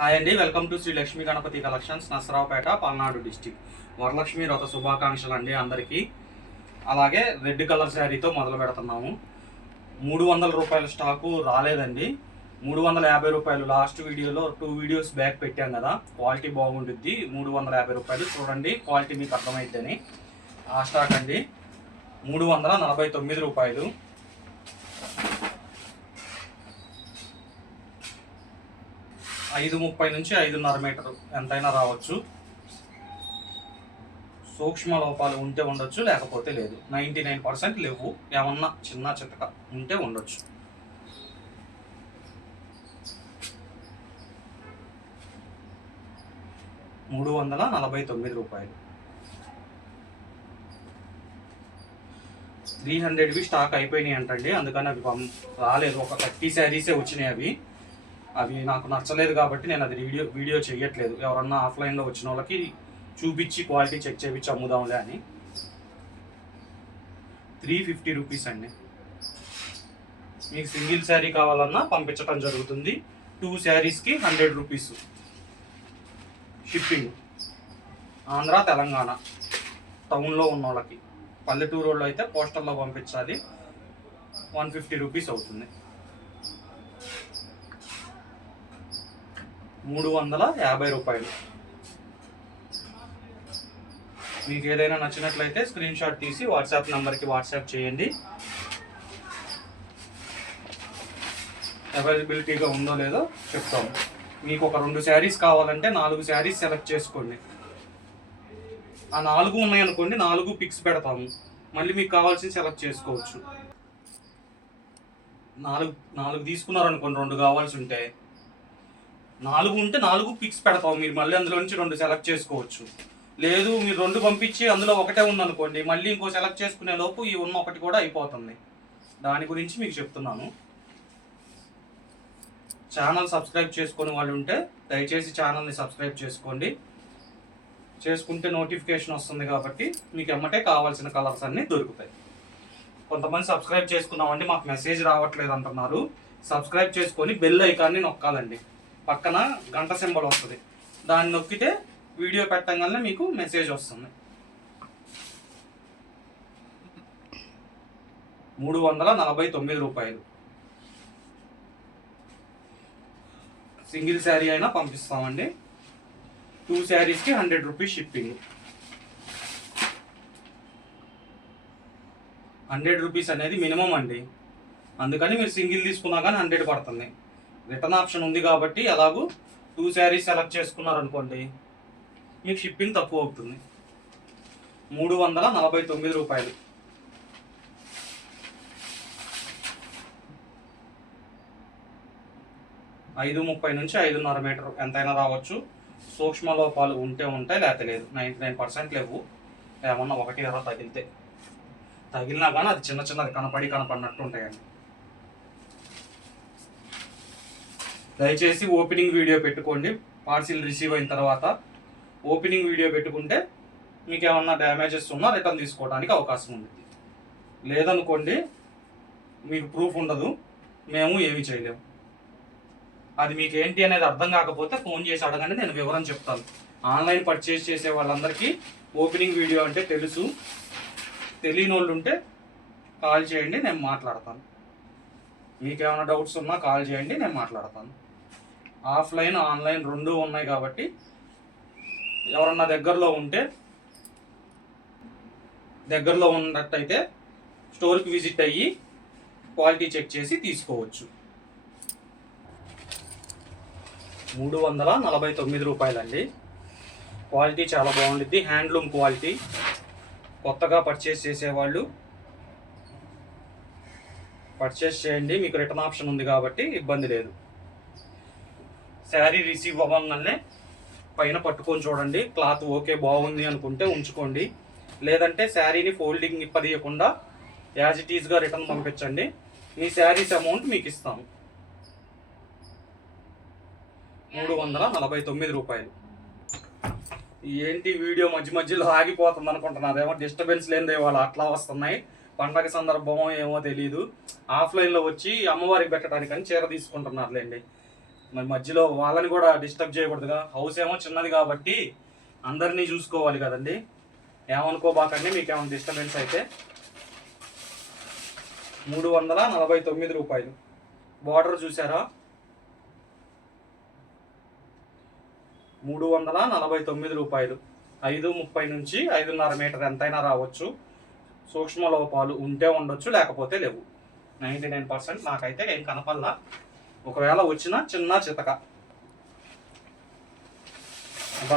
Hi అండి, welcome to Shri Lakshmi Ganapati collections, Narasaraopet, Palnadu district. Varalakshmi వ్రత శుభాకాంక్షలు అండి అందరికీ. అలాగే రెడ్ కలర్ శారీతో మొదలు పెడుతున్నాము. 300 రూపాయల స్టాకు రాలేదండి. 350 రూపాయలు లాస్ట్ వీడియోలో 2 వీడియోస్ బ్యాక్ పెట్టాం కదా, క్వాలిటీ బాగుంటుంది. 350 రూపాయలు చూడండి, క్వాలిటీ మీకు అర్థమైద్దని. ఆ స్టాక్ అండి 349 రూపాయలు. 5:30 నుంచి 5:30 మీటరు ఎంతైనా రావచ్చు. సూక్ష్మ లోపాలు ఉంటే ఉండొచ్చు, లేకపోతే లేదు. 99% లేవు. ఏమన్నా చిన్న చితక ఉంటే ఉండొచ్చు. ₹349. 300వి స్టాక్ అయిపోయినాయి అంటండి, అందుకని అవి రాలేదు. ఒక 30 శారీసే వచ్చినాయి. అవి నాకు నచ్చలేదు కాబట్టి నేను అది వీడియో చేయట్లేదు. ఎవరన్నా ఆఫ్లైన్లో వచ్చిన వాళ్ళకి చూపించి క్వాలిటీ చెక్ చేయించి అమ్ముదాంలే అని. 350 రూపీస్ అండి. మీకు సింగిల్ శారీ కావాలన్నా పంపించడం జరుగుతుంది. 2 శారీస్కి 100 రూపీస్ షిప్పింగ్. ఆంధ్ర, తెలంగాణ టౌన్లో ఉన్న వాళ్ళకి. పల్లెటూరు వాళ్ళు అయితే పోస్టల్లో పంపించాలి. 150 రూపీస్ అవుతుంది. 350 రూపాయలు. మీకు ఏదైనా నచ్చినట్లయితే స్క్రీన్ షాట్ తీసి వాట్సాప్ నెంబర్కి వాట్సాప్ చేయండి. అవైలబిలిటీగా ఉందో లేదో చెప్తాము. మీకు ఒక 2 శారీస్ కావాలంటే 4 శారీస్ సెలెక్ట్ చేసుకోండి. ఆ 4 ఉన్నాయనుకోండి, 4 పిక్స్ పెడతాము. మళ్ళీ మీకు కావాల్సింది సెలెక్ట్ చేసుకోవచ్చు. 4 తీసుకున్నారనుకోండి, 2 కావాల్సి ఉంటే 4 ఉంటే 4 పిక్స్ పెడతాం. మీరు మళ్ళీ అందులో నుంచి 2 సెలెక్ట్ చేసుకోవచ్చు. లేదు మీరు 2 పంపించి అందులో ఒకటే ఉందనుకోండి, మళ్ళీ ఇంకో సెలెక్ట్ చేసుకునే లోపు ఈ ఉన్న ఒకటి కూడా అయిపోతుంది. దాని గురించి మీకు చెప్తున్నాను. ఛానల్ సబ్స్క్రైబ్ చేసుకునే వాళ్ళు ఉంటే దయచేసి ఛానల్ని సబ్స్క్రైబ్ చేసుకోండి. చేసుకుంటే నోటిఫికేషన్ వస్తుంది కాబట్టి మీకు ఎమ్మటే కావాల్సిన కలర్స్ అన్నీ దొరుకుతాయి. కొంతమంది సబ్స్క్రైబ్ చేసుకున్నామండి, మాకు మెసేజ్ రావట్లేదు అంటున్నారు. సబ్స్క్రైబ్ చేసుకొని బెల్ ఐకాన్ని నొక్కాలండి. పక్కన గంట సింబల్ వస్తుంది, దాన్ని నొక్కితే వీడియో పెట్టగానే మీకు మెసేజ్ వస్తుంది. 349 రూపాయలు. సింగిల్ శారీ అయినా పంపిస్తామండి. 2 శారీస్కి 100 రూపీస్ షిప్పింగ్. 100 రూపీస్ అనేది మినిమం అండి, అందుకని మీరు సింగిల్ తీసుకున్నా కానీ 100 పడుతుంది. రిటర్న్ ఆప్షన్ ఉంది కాబట్టి ఎలాగూ 2 శారీస్ సెలెక్ట్ చేసుకున్నారనుకోండి, మీకు షిప్పింగ్ తక్కువ అవుతుంది. 349 రూపాయలు. 5:30 నుంచి 5:30 మీటరు ఎంతైనా రావచ్చు. సూక్ష్మ లోపాలు ఉంటే ఉంటాయి, లేకపోతే లేదు. 99% లేవు. ఏమన్నా 1-2 తగిలినా కానీ అది చిన్నది కనపడినట్టు ఉంటాయండి. దయచేసి ఓపెనింగ్ వీడియో పెట్టుకోండి. పార్సిల్ రిసీవ్ అయిన తర్వాత ఓపెనింగ్ వీడియో పెట్టుకుంటే మీకు ఏమన్నా డ్యామేజెస్ ఉన్నా రిటర్న్ తీసుకోవడానికి అవకాశం ఉంది. లేదనుకోండి, మీకు ప్రూఫ్ ఉండదు, మేము ఏమీ చేయలేము. అది మీకు ఏంటి అనేది అర్థం కాకపోతే ఫోన్ చేసి అడగండి, నేను వివరం చెప్తాను. ఆన్లైన్ పర్చేస్ చేసే వాళ్ళందరికీ ఓపెనింగ్ వీడియో అంటే తెలుసు. తెలియని వాళ్ళు ఉంటే కాల్ చేయండి, నేను మాట్లాడతాను. మీకు ఏమైనా డౌట్స్ ఉన్నా కాల్ చేయండి, నేను మాట్లాడతాను. ఆఫ్లైన్, ఆన్లైన్ 2 ఉన్నాయి కాబట్టి ఎవరన్నా దగ్గరలో ఉన్నట్టయితే స్టోర్కి విజిట్ అయ్యి క్వాలిటీ చెక్ చేసి తీసుకోవచ్చు. 349 రూపాయలండి. క్వాలిటీ చాలా బాగుంటుంది, హ్యాండ్లూమ్ క్వాలిటీ. కొత్తగా పర్చేస్ చేసేవాళ్ళు పర్చేస్ చేయండి, మీకు రిటర్న్ ఆప్షన్ ఉంది కాబట్టి ఇబ్బంది లేదు. శారీ రిసీవ్ అవ్వగానే పైన పట్టుకొని చూడండి, క్లాత్ ఓకే బాగుంది అనుకుంటే ఉంచుకోండి. లేదంటే శారీని ఫోల్డింగ్ ఇప్పదీయకుండా యాజ్ ఇట్ ఈజ్గా రిటర్న్ పంపించండి. మీ శారీస్ అమౌంట్ మీకు ఇస్తాము. 349 రూపాయలు. ఏంటి వీడియో మధ్యలో ఆగిపోతుంది అనుకుంటున్నారేమో, డిస్టర్బెన్స్ లేనిదే వాళ్ళు అట్లా వస్తున్నాయి. పండగ సందర్భం ఏమో తెలియదు. ఆఫ్లైన్లో వచ్చి అమ్మవారికి పెట్టడానికని చీర తీసుకుంటున్నారులేండి. మరి మధ్యలో వాళ్ళని కూడా డిస్టర్బ్ చేయకూడదుగా. హౌస్ ఏమో చిన్నది కాబట్టి అందరినీ చూసుకోవాలి కదండి. ఏమనుకోబాకండి మీకు ఏమైనా డిస్టర్బెన్స్ అయితే. 349 రూపాయలు. బార్డర్ చూసారా, 349 రూపాయలు. 5:30 నుంచి 5:30 మీటర్ ఎంతైనా రావచ్చు. సూక్ష్మ లోపాలు ఉంటే ఉండొచ్చు, లేకపోతే లేవు. 99% నాకైతే ఏం కనపల్లా. ఒకవేళ వచ్చిన చిన్న చితక.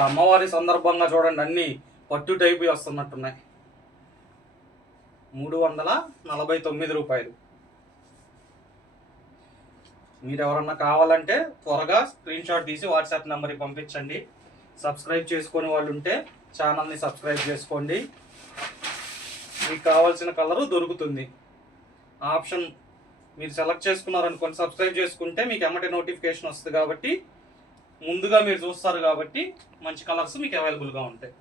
అమ్మవారి సందర్భంగా చూడండి అన్ని పట్టు టైపు వస్తున్నట్టున్నాయి. 349 రూపాయలు. మీరు ఎవరన్నా కావాలంటే త్వరగా స్క్రీన్ షాట్ తీసి వాట్సాప్ నెంబర్కి పంపించండి. సబ్స్క్రైబ్ చేసుకొని వాళ్ళు ఉంటే ఛానల్ని సబ్స్క్రైబ్ చేసుకోండి. మీకు కావాల్సిన కలరు దొరుకుతుంది. ఆప్షన్ మీరు సెలెక్ట్ చేసుకున్నారనుకోండి, సబ్స్క్రైబ్ చేసుకుంటే మీకు ఎమ్మటే నోటిఫికేషన్ వస్తుంది కాబట్టి ముందుగా మీరు చూస్తారు కాబట్టి మంచి కలర్స్ మీకు అవైలబుల్గా ఉంటాయి.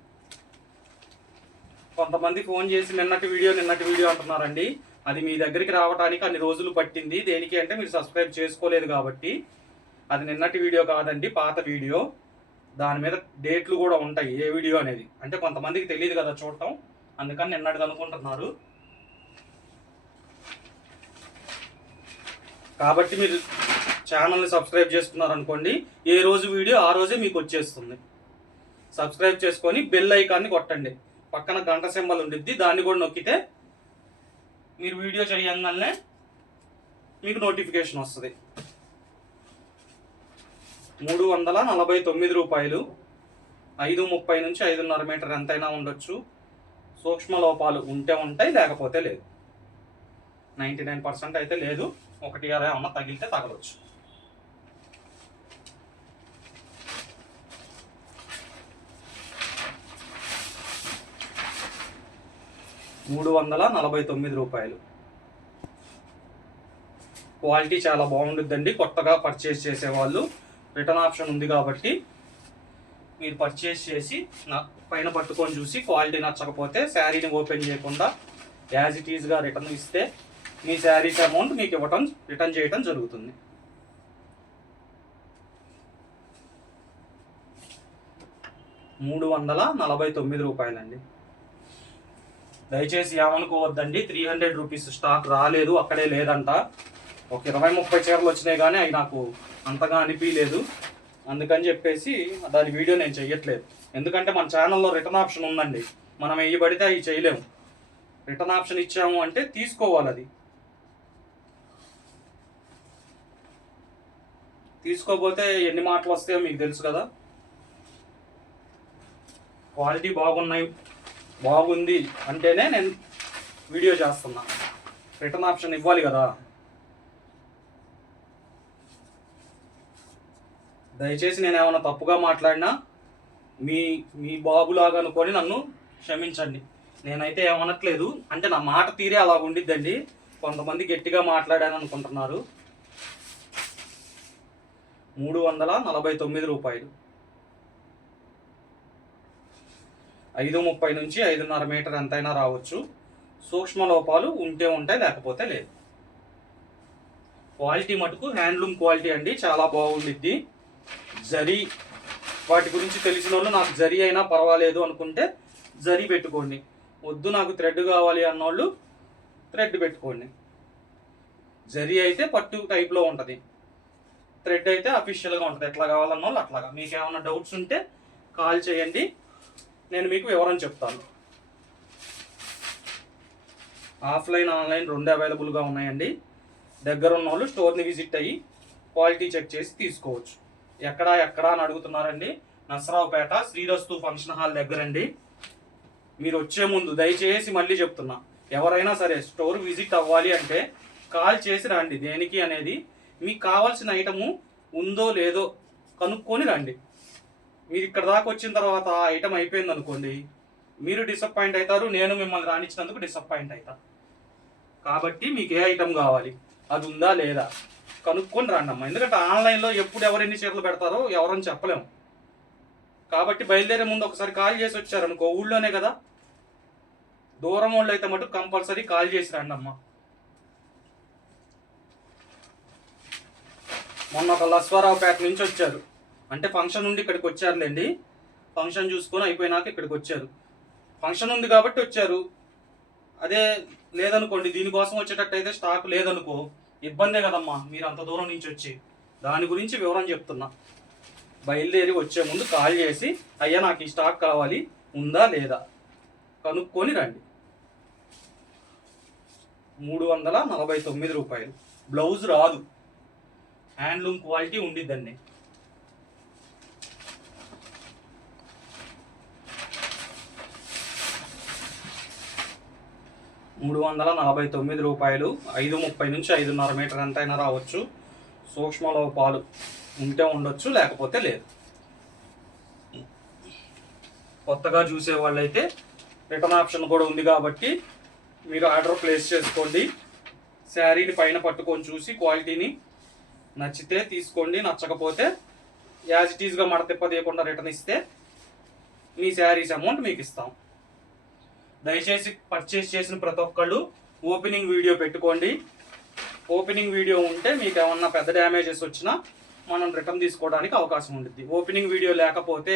కొంతమంది ఫోన్ చేసి నిన్నటి వీడియో అంటున్నారండి. అది మీ దగ్గరికి రావడానికి అన్ని రోజులు పట్టింది. దేనికి అంటే మీరు సబ్స్క్రైబ్ చేసుకోలేదు కాబట్టి. అది నిన్నటి వీడియో కాదండి, పాత వీడియో. దాని మీద డేట్లు కూడా ఉంటాయి ఏ వీడియో అనేది. అంటే కొంతమందికి తెలియదు కదా చూడటం, అందుకని నిన్నటిది అనుకుంటున్నారు. కాబట్టి మీరు ఛానల్ని సబ్స్క్రైబ్ చేసుకున్నారనుకోండి, ఏ రోజు వీడియో ఆ రోజే మీకు వచ్చేస్తుంది. సబ్స్క్రైబ్ చేసుకొని బెల్ ఐకాన్ని కొట్టండి. పక్కన గంట సింబల్ ఉండిద్ది, దాన్ని కూడా నొక్కితే మీరు వీడియో చేయగానే మీకు నోటిఫికేషన్ వస్తుంది. 349 రూపాయలు. 5:30 నుంచి 5:30 మీటర్ ఎంతైనా ఉండొచ్చు. సూక్ష్మ లోపాలు ఉంటే ఉంటాయి, లేకపోతే లేదు. 99% అయితే లేదు. 1 ఏమన్నా తగిలితే తగలవచ్చు. ₹349. క్వాలిటీ చాలా బాగుంటుందండి. కొత్తగా పర్చేస్ చేసేవాళ్ళు రిటర్న్ ఆప్షన్ ఉంది కాబట్టి మీరు పర్చేస్ చేసి పైన పట్టుకొని చూసి క్వాలిటీ నచ్చకపోతే శారీని ఓపెన్ చేయకుండా యాజ్ ఇట్ ఈజ్గా రిటర్న్ ఇస్తే మీ శారీస్ అమౌంట్ మీకు రిటర్న్ చేయడం జరుగుతుంది. ₹349 అండి. దయచేసి ఏమనుకోవద్దండి, 300 రూపీస్ స్టాక్ రాలేదు, అక్కడే లేదంట. ఒక 20-30 చీరలు వచ్చినాయి కానీ అవి నాకు అంతగా అనిపించలేదు. అందుకని చెప్పేసి దాని వీడియో నేను చెయ్యట్లేదు. ఎందుకంటే మన ఛానల్లో రిటర్న్ ఆప్షన్ ఉందండి. మనం వెయ్యి పడితే అవి చేయలేము. రిటర్న్ ఆప్షన్ ఇచ్చాము అంటే తీసుకోవాలి. అది తీసుకోకపోతే ఎన్ని మాటలు వస్తాయో మీకు తెలుసు కదా. క్వాలిటీ బాగుంది అంటేనే నేను వీడియో చేస్తున్నా. రిటర్న్ ఆప్షన్ ఇవ్వాలి కదా. దయచేసి నేను ఏమైనా తప్పుగా మాట్లాడినా మీ బాబులాగా అనుకొని నన్ను క్షమించండి. నేనైతే ఏమనట్లేదు, అంటే నా మాట తీరే అలా ఉండిద్దండి. కొంతమంది గట్టిగా మాట్లాడాను అనుకుంటున్నారు. ₹349. 5:30 నుంచి 5:30 మీటర్ ఎంతైనా రావచ్చు. సూక్ష్మ లోపాలు ఉంటే ఉంటాయి, లేకపోతే లేదు. క్వాలిటీ మటుకు హ్యాండ్లూమ్ క్వాలిటీ అండి, చాలా బాగుండిద్ది. జరీ వాటి గురించి తెలిసిన వాళ్ళు నాకు జరీ అయినా పర్వాలేదు అనుకుంటే జరీ పెట్టుకోండి. వద్దు నాకు థ్రెడ్ కావాలి అన్నోళ్ళు థ్రెడ్ పెట్టుకోండి. జరీ అయితే పట్టు టైప్లో ఉంటుంది, థ్రెడ్ అయితే అఫీషియల్గా ఉంటుంది. ఎట్లా కావాలన్న వాళ్ళు అట్లాగా. మీకు ఏమైనా డౌట్స్ ఉంటే కాల్ చేయండి, నేను మీకు వివరం చెప్తాను. ఆఫ్లైన్ ఆన్లైన్ 2 అవైలబుల్గా ఉన్నాయండి. దగ్గర ఉన్న వాళ్ళు స్టోర్ని విజిట్ అయ్యి క్వాలిటీ చెక్ చేసి తీసుకోవచ్చు. ఎక్కడ అని అడుగుతున్నారండి. నసరావుపేట శ్రీరస్తు ఫంక్షన్ హాల్ దగ్గరండి. మీరు వచ్చే ముందు దయచేసి మళ్ళీ చెప్తున్నా, ఎవరైనా సరే స్టోర్ విజిట్ అవ్వాలి అంటే కాల్ చేసి రండి. దేనికి అనేది మీకు కావాల్సిన ఐటము ఉందో లేదో కనుక్కొని రండి. మీరు ఇక్కడ దాకా వచ్చిన తర్వాత ఆ ఐటమ్ అయిపోయింది అనుకోండి, మీరు డిసప్పాయింట్ అవుతారు, నేను మిమ్మల్ని రానిచ్చినందుకు డిసప్పాయింట్ అవుతా. కాబట్టి మీకు ఏ ఐటమ్ కావాలి, అది ఉందా లేదా కనుక్కొని రండమ్మా. ఎందుకంటే ఆన్లైన్లో ఎప్పుడు ఎవరు ఎన్ని చీరలు పెడతారో ఎవరని చెప్పలేము. కాబట్టి బయలుదేరే ముందు ఒకసారి కాల్ చేసి వచ్చారనుకో, ఊళ్ళోనే కదా. దూరం వాళ్ళు అయితే మటు కంపల్సరీ కాల్ చేసి రండమ్మా. మొన్న ఒక లస్వారావుపేట నుంచి వచ్చారు, అంటే ఫంక్షన్ నుండి ఇక్కడికి వచ్చారులేండి. ఫంక్షన్ చూసుకొని అయిపోయినాక ఇక్కడికి వచ్చారు. ఫంక్షన్ ఉంది కాబట్టి వచ్చారు. అదే లేదనుకోండి, దీనికోసం వచ్చేటట్టయితే స్టాక్ లేదనుకో ఇబ్బందే కదమ్మా, మీరు అంత దూరం నుంచి వచ్చి. దాని గురించి వివరం చెప్తున్నా. బయలుదేరి వచ్చే ముందు కాల్ చేసి అయ్యా నాకు ఈ స్టాక్ కావాలి, ఉందా లేదా కనుక్కొని రండి. 349 రూపాయలు. బ్లౌజ్ రాదు, హ్యాండ్లూమ్ క్వాలిటీ ఉండిద్దండి. రూపాయలు. 5:30 నుంచి 5:30 మీటర్ ఎంతైనా రావచ్చు. సూక్ష్మలో పాలు ఉంటే ఉండొచ్చు, లేకపోతే లేదు. కొత్తగా చూసే వాళ్ళైతే రిటర్న్ ఆప్షన్ కూడా ఉంది కాబట్టి మీరు ఆర్డర్ ప్లేస్ చేసుకోండి. శారీని పైన పట్టుకొని చూసి క్వాలిటీని నచ్చితే తీసుకోండి, నచ్చకపోతే యాజ్ ఇట్ ఈస్గా మడతిప్పదీయకుండా రిటర్న్ ఇస్తే మీ శారీస్ అమౌంట్ మీకు ఇస్తాం. దయచేసి పర్చేస్ చేసిన ప్రతి ఒక్కళ్ళు ఓపెనింగ్ వీడియో పెట్టుకోండి. ఓపెనింగ్ వీడియో ఉంటే మీకు ఏమన్నా పెద్ద డ్యామేజెస్ వచ్చినా మనం రిటర్న్ తీసుకోవడానికి అవకాశం ఉంటుంది. ఓపెనింగ్ వీడియో లేకపోతే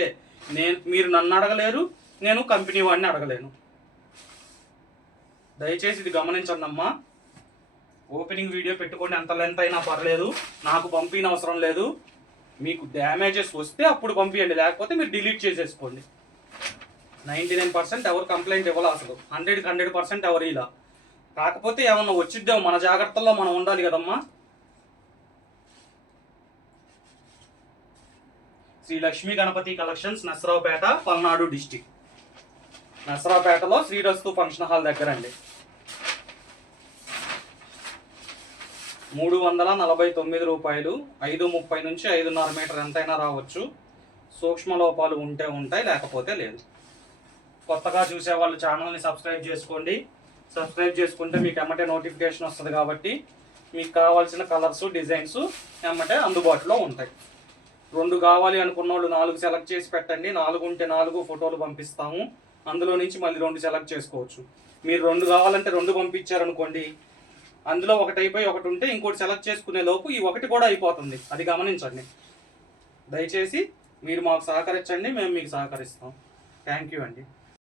మీరు నన్ను అడగలేరు, నేను కంపెనీ వాడిని అడగలేను. దయచేసి ఇది గమనించండి అమ్మా. ఓపెనింగ్ వీడియో పెట్టుకోండి, ఎంత లెంత్ అయినా పర్లేదు, నాకు పంపిన అవసరం లేదు. మీకు డ్యామేజెస్ వస్తే అప్పుడు పంపించండి, లేకపోతే మీరు డిలీట్ చేసేసుకోండి. 99% ఎవరు కంప్లైంట్ ఇవ్వాలి, అసలు 100కి 100% ఎవరు ఇలా. కాకపోతే ఏమన్నా వచ్చిద్దాం, మన జాగ్రత్తల్లో మనం ఉండాలి కదమ్మా. Shri Lakshmi Ganapati collections, Narasaraopet, Palnadu district. నసరావుపేటలో శ్రీరస్తు ఫంక్షన్ హాల్ దగ్గర అండి. 349 రూపాయలు. 5:30 నుంచి 5:30 మీటర్ ఎంతైనా రావచ్చు. సూక్ష్మ లోపాలు ఉంటే ఉంటాయి, లేకపోతే లేదు. కొత్తగా చూసే వాళ్ళు ఛానల్ని సబ్స్క్రైబ్ చేసుకోండి. సబ్స్క్రైబ్ చేసుకుంటే మీకు ఎమ్మటే నోటిఫికేషన్ వస్తుంది కాబట్టి మీకు కావాల్సిన కలర్స్, డిజైన్స్ ఎమ్మటే అందుబాటులో ఉంటాయి. 2 కావాలి అనుకున్న వాళ్ళు 4 సెలెక్ట్ చేసి పెట్టండి. 4 ఉంటే 4 ఫోటోలు పంపిస్తాము. అందులో నుంచి మళ్ళీ 2 సెలెక్ట్ చేసుకోవచ్చు. మీరు 2 కావాలంటే 2 పంపించారనుకోండి, అందులో ఒకటి అయిపోయి ఒకటి ఉంటే ఇంకోటి సెలెక్ట్ చేసుకునే లోపు ఈ ఒకటి కూడా అయిపోతుంది. అది గమనించండి. దయచేసి మీరు మాకు సహకరించండి, మేము మీకు సహకరిస్తాం. థ్యాంక్ యూ అండి.